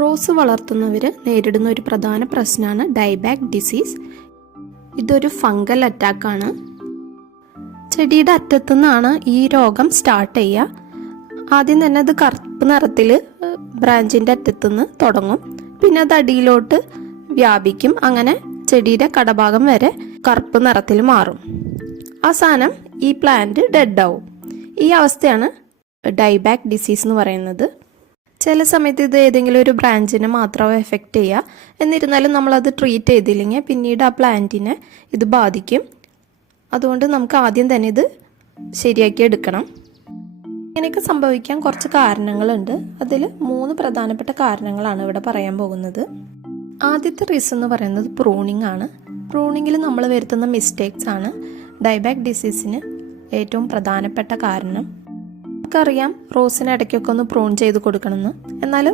Rose വളർത്തുന്നവർ നേരിടുന്ന ഒരു പ്രധാന പ്രശ്നമാണ് ഡൈബാക്ക് ഡിസീസ്. ഇതൊരു ഫംഗൽ അറ്റാക്കാണ്. ചെടിയുടെ അറ്റത്തു നിന്നാണ് ഈ രോഗം സ്റ്റാർട്ട് ചെയ്യുക. ആദ്യം തന്നെ അത് കറുപ്പ് നിറത്തിൽ ബ്രാഞ്ചിന്റെ അറ്റത്തുനിന്ന് തുടങ്ങും. പിന്നെ അത് അടിയിലോട്ട് വ്യാപിക്കും. അങ്ങനെ ചെടിയുടെ കടഭാഗം വരെ കറുപ്പ് നിറത്തിൽ മാറും. അവസാനം ഈ പ്ലാന്റ് ഡെഡ് ആവും ഈ അവസ്ഥയാണ് ഡൈബാക്ക് ഡിസീസ് എന്ന് പറയുന്നത്. ചില സമയത്ത് ഇത് ഏതെങ്കിലും ഒരു ബ്രാഞ്ചിനെ മാത്രമേ എഫക്റ്റ് ചെയ്യുക എന്നിരുന്നാലും നമ്മളത് ട്രീറ്റ് ചെയ്തില്ലെങ്കിൽ പിന്നീട് ആ പ്ലാന്റിനെ ഇത് ബാധിക്കും. അതുകൊണ്ട് നമുക്ക് ആദ്യം തന്നെ ഇത് ശരിയാക്കി എടുക്കണം. ഇങ്ങനെയൊക്കെ സംഭവിക്കാൻ കുറച്ച് കാരണങ്ങളുണ്ട്. അതിൽ മൂന്ന് പ്രധാനപ്പെട്ട കാരണങ്ങളാണ് ഇവിടെ പറയാൻ പോകുന്നത്. ആദ്യത്തെ റീസൺ എന്ന് പറയുന്നത് പ്രൂണിംഗ് ആണ്. പ്രൂണിങ്ങിൽ നമ്മൾ വരുത്തുന്ന മിസ്റ്റേക്സ് ആണ്. ഡൈബാക്ക് ഡിസീസിന് ഏറ്റവും പ്രധാനപ്പെട്ട കാരണം. നമുക്കറിയാം റോസിന് ഇടയ്ക്കൊക്കെ ഒന്ന് പ്രൂൺ ചെയ്ത് കൊടുക്കണമെന്ന്. എന്നാൽ